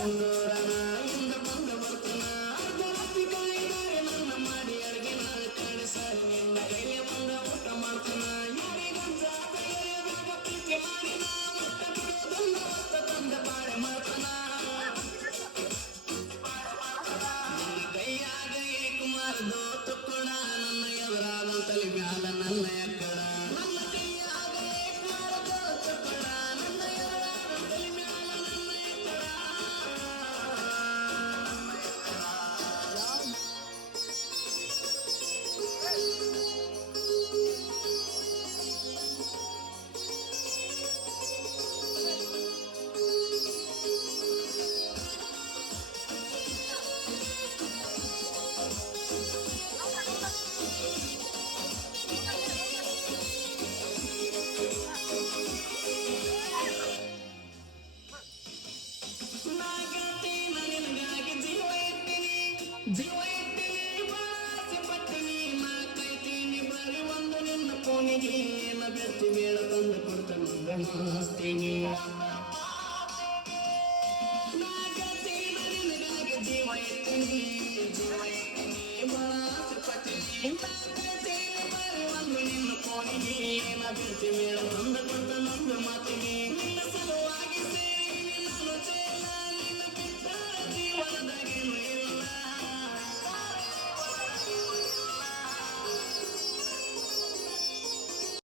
ಕುಂದೂರನ ಇಂದ ಬಂದ ಬರ್ತನ ಅರ್ಧರಾತ್ರಿ ಕಾಯಿದಾರೆ ನನ್ನ ಮಾಡಿ ಅಡ್ಗೆ ನಾಳೆ ಕಾಣಿಸಾರ ನಿನ್ನ ಕೈಯ ಬಂದ ಊಟ ಮಾಡ್ತಾನ ಯಾರಿಗಂತ ಕೈಯಾಗ ಪ್ರೀತಿ ಮಾಡಿನ ಒಟ್ಟ ಬಿಡೋದಲ್ಲ ಒತ್ತ ತಂದ ಬಾಳೆ ಮಾಡ್ತಾನ ನಿನ್ನ ಕೈಯಾಗ ಕುಮಾರದು ತುಕ್ಕುಣ ನನ್ನ ಎದುರಾದಂತಲಿ ಮ್ಯಾಲ ನನ್ನ ಎಕ್ಕಡ ನನ್ನ ಕೈಯಾಗ ಕುಮಾರದು ತುಕ್ಕುಣ ನನ್ನ ಎದುರಾದಂತಲಿ ಮ್ಯಾಲ ನನ್ನ ಎಕ್ಕಡ ನಾಗತಿ ನನಗಾಗಿ ಜೀವ ಇಟ್ಟಿನಿ ಬಾಸಿ ಪಟ್ಟಿನಿ ನಾ ಕೈತೀನಿ ಬರೀ ಒಂದು ನಿನ್ನ ಫೋನಿಗೆ ಏನ ಬೆತ್ತಿ ಮೇಳ ತಂದು ಕೊಡ್ತ ಮಾಡ್ತೀನಿ ನಾಗತಿ ನನಗಾಗಿ ಜೀವ ಇಟ್ಟಿನಿ ಬಾಸಿ ಪಟ್ಟಿನಿ ನಾ ಕೈತೀನಿ ಬರೀ ಒಂದು ನಿನ್ನ ಫೋನಿಗೆ ಏನ ಬೆತ್ತಿ ಮೇಳ ತಂದು ಕೊಡ್ತ